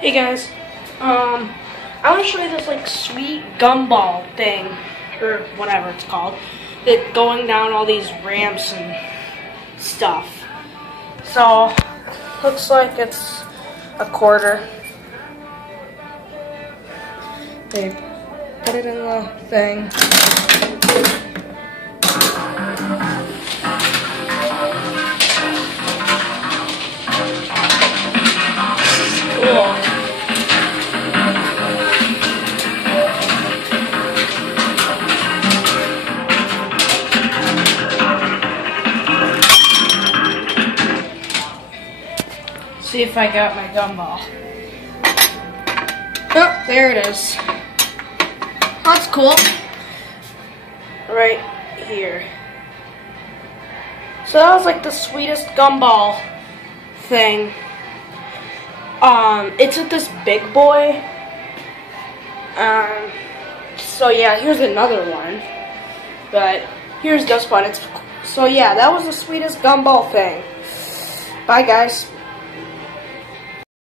Hey guys, I want to show you this like sweet gumball thing, or whatever it's called, that going down all these ramps and stuff. So, looks like it's a quarter. They put it in the thing. Cool. See if I got my gumball. Oh, there it is. That's cool. Right here. So that was like the sweetest gumball thing. It's with this big boy. So yeah, here's another one. But here's this one. So yeah, that was the sweetest gumball thing. Bye guys.